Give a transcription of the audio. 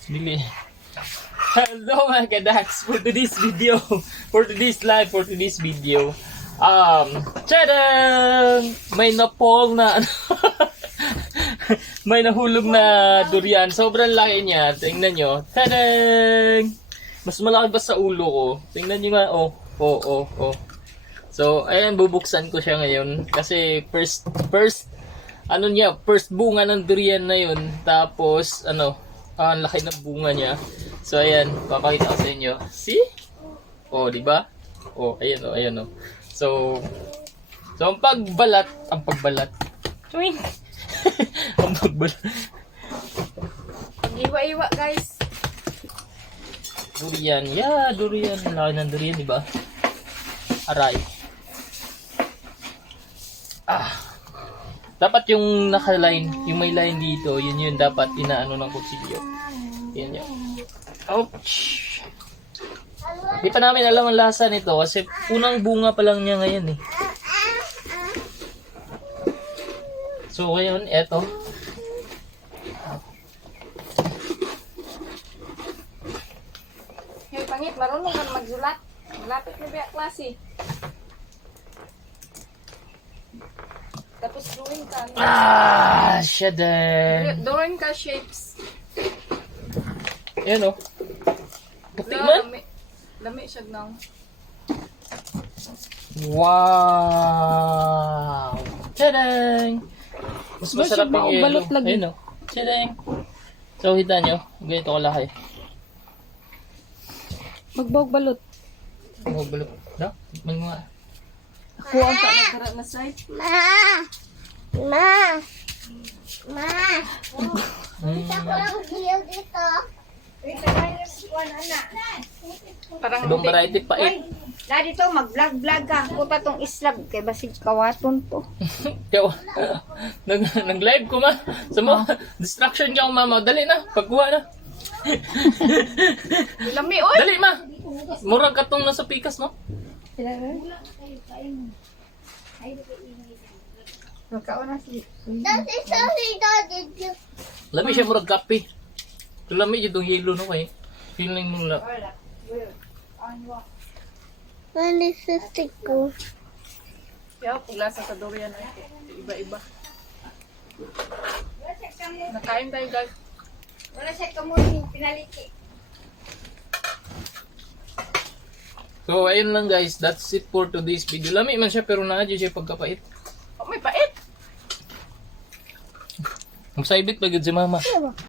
Dili. Hello mga kadax, for today's video, for today's video, tadang! May napong na, may nahulog na durian. Sobrang laki niya. Tingnan nyo. Tadang! Mas malaki ba sa ulo ko? Tingnan nyo nga. Oh. So, ayan, bubuksan ko siya ngayon. Kasi first bunga ng durian na yun. Tapos, ang laki ng bunga niya. So, ayan, papakita ko sa inyo. See? Oh, di ba? Oh, ayan. So, ang pagbalat. Tuwing! Ang pagbalat. Iwa-iwa, guys. Durian. Yeah, durian. Ang laki ng durian, di ba? Aray. Dapat yung naka-line, yung may line dito, yun dapat inaano ng kutsilyo. Yan. Ouch! Di pa namin alam ang lasa nito kasi unang bunga pa lang niya ngayon eh. So ngayon, eto. Hey, pangit, marunong ka magsulat. Malapit na biya klase. Tapos drawing ka. Shedder! Drawing ka shapes. Ayan o. Tikman? Lami siya nang. Wow! Tadang! Mas masarap yung yellow. Balot lagi. Ayun o. Tadang! So, hita nyo. Ganito kalaki. Magbawag balot. Balot. No? Tikman mo nga. Ako ang nagtara na side. Parang Ibang variety pa eh. Ladi to mag-vlog ka. Kuta tong islab kay basig kawaton to. Kaya, nag-live ko ma. Sa mo, distraction ka mama. Dali na, pagkuha na. lami oy. Dali ma. Murag ka tong nasa pikas no? Nakauna si Lami siya murag kape. Ito lami yung yelo no kay. Feeling mo lang. Malisistik ko. Kaya puglasa sa durian ay iba-iba. Nakain tayo guys. wala siya kamuning pinaliki. So ayun lang guys. That's it for today's video. Lami man siya pero naadyo siya pagkapait. Oh, may pait. Magsaibit pa gud si mama.